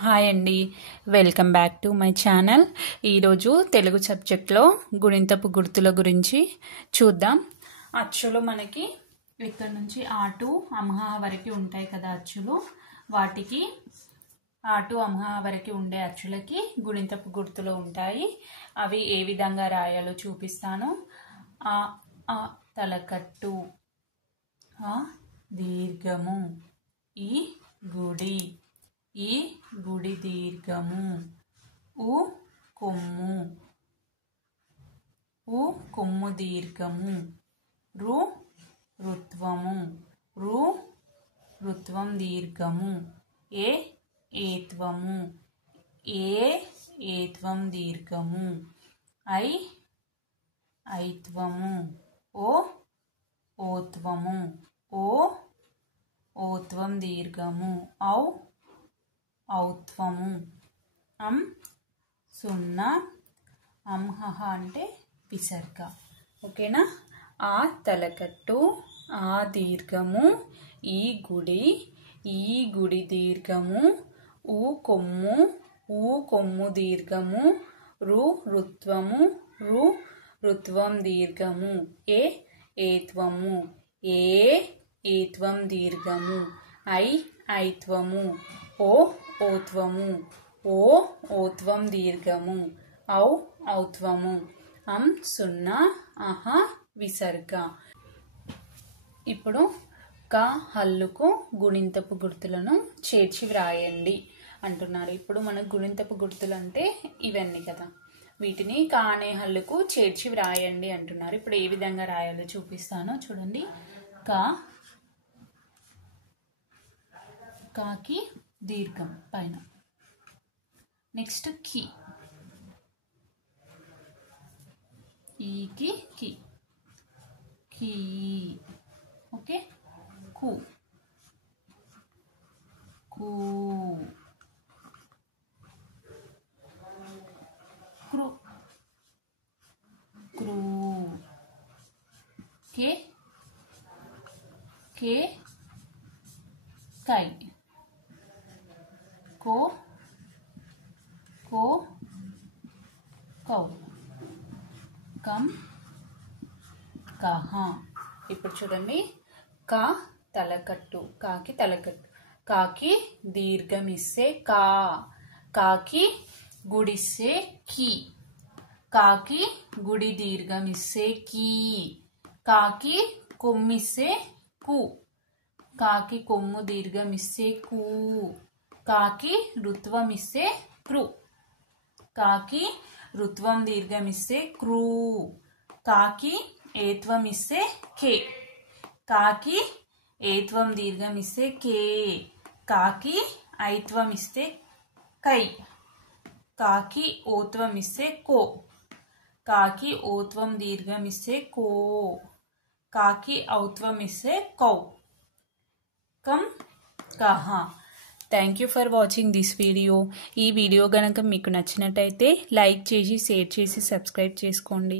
Hi అండి, welcome back to my channel. ఈరోజు తెలుగు సబ్జెక్ట్లో గుణింతపు గుర్తుల గురించి చూద్దాం. అచ్చులు మనకి ఇక్కడ నుంచి ఆటు అంహ వరకు ఉంటాయి కదా అచ్చులు. వాటికి ఆటు అంహ వరకు ఉండే అచ్చులకి గుణింతపు గుర్తులు ఉంటాయి. అవి ఏ విధంగా రాయాలో చూపిస్తాను. ఆ తలకట్టు, ఆ దీర్ఘము, ఈ గుడి, ఈ గుడి దీర్ఘము, ఉ కొమ్ము, ఉ కొమ్ము దీర్ఘము, రు రుత్వము, రు రుత్వం దీర్ఘము, ఏ ఏత్వము, ఏ ఏత్వం దీర్ఘము, ఐ ఐత్వము, ఓ ఓత్వము, ఓ ఓత్వం దీర్ఘము, ఔ ఔత్వము, సున్నా, అంహ అంటే విసర్గ. ఓకేనా? ఆ తలకట్టు, ఆ దీర్ఘము, ఈ గుడి, ఈ గుడి దీర్ఘము, ఊ కొమ్ము, ఊ కొమ్ము దీర్ఘము, రు రుత్వము, రు రుత్వం దీర్ఘము, ఏ ఏత్వము, ఏ ఏత్వం దీర్ఘము, ఐ ఐత్వము, ఓ ఓత్వము, ఓ ఓత్వం దీర్ఘము, ఔ ఔత్వము, సున్నా, అహ విసర్గ. ఇప్పుడు క హల్లుకు గుణింతపు గుర్తులను చేర్చి వ్రాయండి అంటున్నారు. ఇప్పుడు మనకు గుణింతపు గుర్తులు అంటే ఇవన్నీ కదా, వీటిని క అనే హల్లుకు చేర్చి వ్రాయండి అంటున్నారు. ఇప్పుడు ఏ విధంగా రాయాలో చూపిస్తాను చూడండి. కాకి దీర్ఘం పైన, నెక్స్ట్ కి, ఈకి కి, కీ, ఓకే, కు, కూ, క్రు, క్రూ, కే కే కై, కో కో కౌ, కం కహ. ఇప్పుడు చూడండి, క తలకట్టు, కాకి తలకట్టు, కాకి దీర్ఘం ఇస్తే కా, కాకి గుడిస్తే కి, కాకి గుడి దీర్ఘం ఇస్తే కీ, కాకి కొమ్మిస్తే కు, కాకి కొమ్ము దీర్ఘం ఇస్తే కూ, కాకి రుత్వం ఇస్తే క్రు, కాకి రుత్వం దీర్ఘం ఇస్తే క్రూ, కాకి ఏత్వం ఇస్తే కే, కాకి ఏత్వం దీర్ఘం ఇస్తే కే, కాకి ఐత్వం ఇస్తే కై, కాకి ఓత్వం ఇస్తే కో, కాకి ఓత్వం దీర్ఘం ఇస్తే కో, కాకి ఔత్వం ఇస్తే కౌ, కం కహ. Thank you for watching this video. ఈ వీడియో కనుక మీకు నచ్చినట్టయితే లైక్ చేసి, షేర్ చేసి, సబ్స్క్రైబ్ చేసుకోండి.